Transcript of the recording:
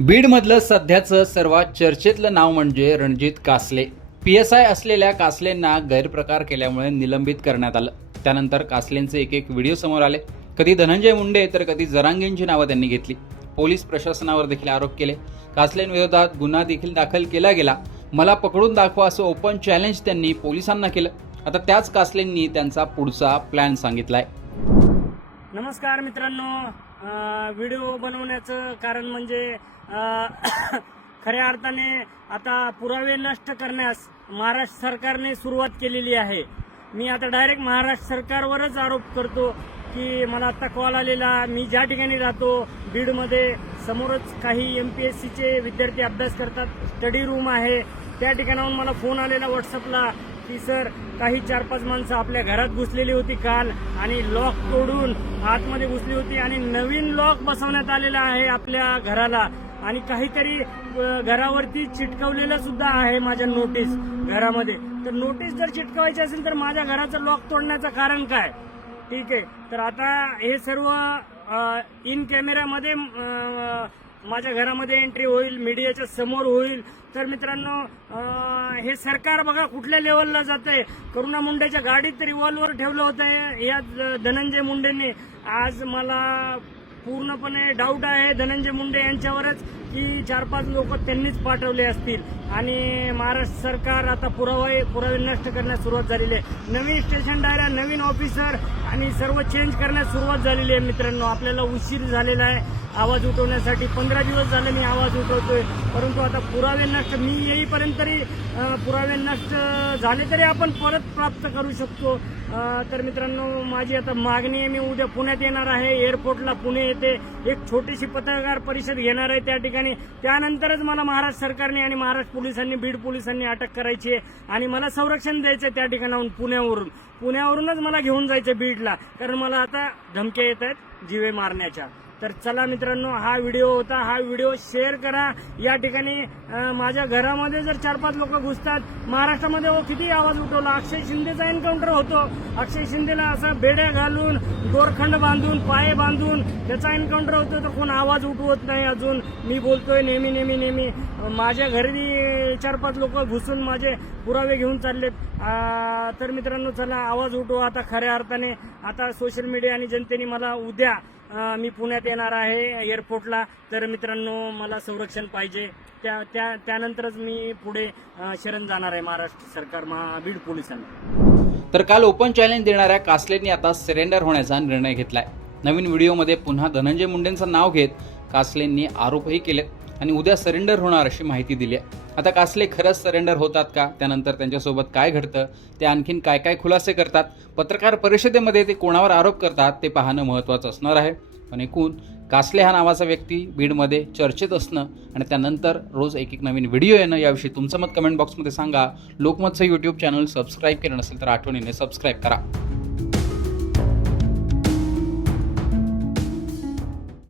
बीडमधलं सध्याचं सर्वात चर्चेतलं नाव म्हणजे Ranjit Kasle. P S I असलेल्या कासलेंना गैरप्रकार केल्यामुळे निलंबित करण्यात आलं. त्यानंतर कासलेंचे एक एक व्हिडिओ समोर आले. कधी धनंजय मुंडे तर कधी जरांगेंची नावं त्यांनी घेतली. पोलीस प्रशासनावर देखील आरोप केले. कासलेंविरोधात गुन्हा देखील दाखल केला गेला. मला पकडून दाखवा असं ओपन चॅलेंज त्यांनी पोलिसांना केलं. आता त्याच कासलेंनी त्यांचा पुढचा प्लॅन सांगितलाय. नमस्कार मित्रांनो. व्हिडिओ बनवण्याचं कारण म्हणजे खऱ्या अर्थाने आता पुरावे नष्ट करण्यास महाराष्ट्र सरकारने सुरुवात केलेली आहे. मी आता डायरेक्ट महाराष्ट्र सरकारवरच आरोप करतो की मला आत्ता कॉल आलेला. मी ज्या ठिकाणी राहतो बीडमध्ये समोरच काही एम पी एस सीचे विद्यार्थी अभ्यास करतात. स्टडी रूम आहे. त्या ठिकाणाहून मला फोन आलेला व्हॉट्सअपला की सर काही चार पाच माणसं आपल्या घरात घुसलेली होती काल आणि लॉक तोडून आतमध्ये घुसली होती आणि नवीन लॉक बसवण्यात आलेला आहे आपल्या घराला. आणि काहीतरी घरावरती चिटकवलेलं सुद्धा आहे माझ्या नोटीस घरामध्ये. तर नोटीस जर चिटकवायची असेल तर माझ्या घराचं लॉक तोडण्याचं कारण काय? ठीक आहे. तर आता हे सर्व इन कॅमेऱ्यामध्ये माझ्या घरामध्ये एंट्री होईल मीडियाच्या समोर होईल. तर मित्रांनो हे सरकार बघा कुठल्या लेवलला जात आहे करुणा मुंडेच्या गाडीत रिव्हॉल्वर ठेवलं होतं या धनंजय मुंडेंनी. आज मला पूर्णपणे डाऊट आहे धनंजय मुंडे यांच्यावरच. की चार पाच लोक त्यांनीच पाठवले असतील. आणि महाराष्ट्र सरकार आता पुरावे पुरावे नष्ट करण्यास सुरुवात झालेली आहे. नवीन स्टेशन डायऱ्या नवीन ऑफिसर आणि सर्व चेंज करण्यास सुरुवात झालेली आहे मित्रांनो. आपल्याला उशीर झालेला आहे. आवाज उठवण्यासाठी पंधरा दिवस झाले मी आवाज उठवतोय. परंतु आता पुरावे नष्ट मी येईपर्यंत तरी पुरावे नष्ट झाले तरी आपण परत प्राप्त करू शकतो. तर मित्रांनो माझी आता मागणी आहे मी उद्या पुण्यात येणार आहे. एअरपोर्टला पुणे येते. एक छोटीशी पत्रकार परिषद घेणार आहे त्या ठिकाणी. त्यानंतरच मला महाराष्ट्र सरकारने आणि महाराष्ट्र पोलिसांनी बीड पोलिसांनी अटक करायची आहे आणि मला संरक्षण द्यायचं त्या ठिकाणाहून पुण्यावरून. पुण्यावरूनच मला घेऊन जायचं बीडला. कारण मला आता धमक्या येत आहेत जीवे मारण्याच्या. तर चला मित्रांनो हा व्हिडिओ होता. हा व्हिडिओ शेअर करा. या ठिकाणी माझ्या घरामध्ये जर चार पाच लोक घुसतात महाराष्ट्रामध्ये हो किती आवाज उठवला अक्षय शिंदेचा एन्काउंटर होतो. अक्षय शिंदेला असा बेड्या घालून दोरखंड बांधून पाय बांधून त्याचा एन्काउंटर होतो तर कोण आवाज उठवत नाही अजून. मी बोलतोय नेहमी नेहमी नेहमी. माझ्या घरी चार पाच लोक घुसून माझे पुरावे घेऊन चाललेत. तर मित्रांनो चला आवाज उठवा आता खऱ्या अर्थाने. आता सोशल मीडिया आणि जनतेने मला उद्या मी पुण्यात येणार आहे एअरपोर्टला तर मित्रांनो मला संरक्षण पाहिजे. त्या त्या त्यानंतरच मी पुढे शरण जाणार आहे महाराष्ट्र सरकार महा बीड पोलिसांना. तर काल ओपन चॅलेंज देणाऱ्या कासलेंनी आता सरेंडर होण्याचा निर्णय घेतलाय. नवीन व्हिडिओमध्ये पुन्हा धनंजय मुंडेंचं नाव घेत कासलेंनी आरोपही केले आणि उद्या सरेंडर होणार अशी माहिती दिली आहे. आता कासले खरंच सरेंडर होतात का? त्यानंतर त्यांच्यासोबत काय घडतं? ते आणखीन काय काय खुलासे करतात? पत्रकार परिषदेमध्ये ते कोणावर आरोप करतात ते पाहणं महत्त्वाचं असणार आहे. पण एकूण कासले हा नावाचा व्यक्ती बीडमध्ये चर्चेत असणं आणि त्यानंतर रोज एक एक नवीन व्हिडिओ येणं याविषयी तुमचं मत कमेंट बॉक्समध्ये सांगा. लोकमतचं यूट्यूब चॅनल सबस्क्राईब केलं नसेल तर आठवणीने सबस्क्राईब करा.